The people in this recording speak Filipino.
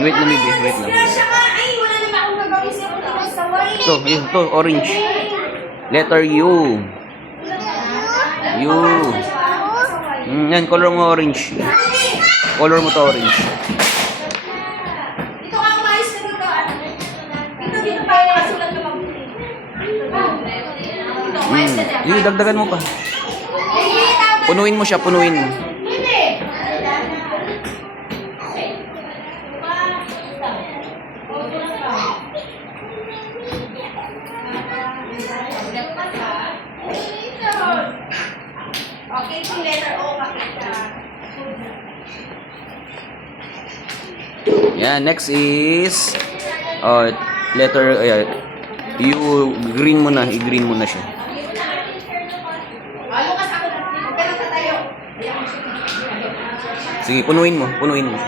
Wait lang, baby. Wait lang. Ito, orange. Letter U. U. Yan, color mo orange. Color mo to orange. Ito ka umayos na dito. Dito pa yung kasulat ka mabuti. Ito, umayos na dito. Yung dagdagan mo pa. Punuin mo siya, punuin mo. Okay, yung letter O makita. Yan, next is letter U, green mo na, i-green mo na siya. Lukas ako na. Okay lang tayo. Sige, punuin mo, punuin mo.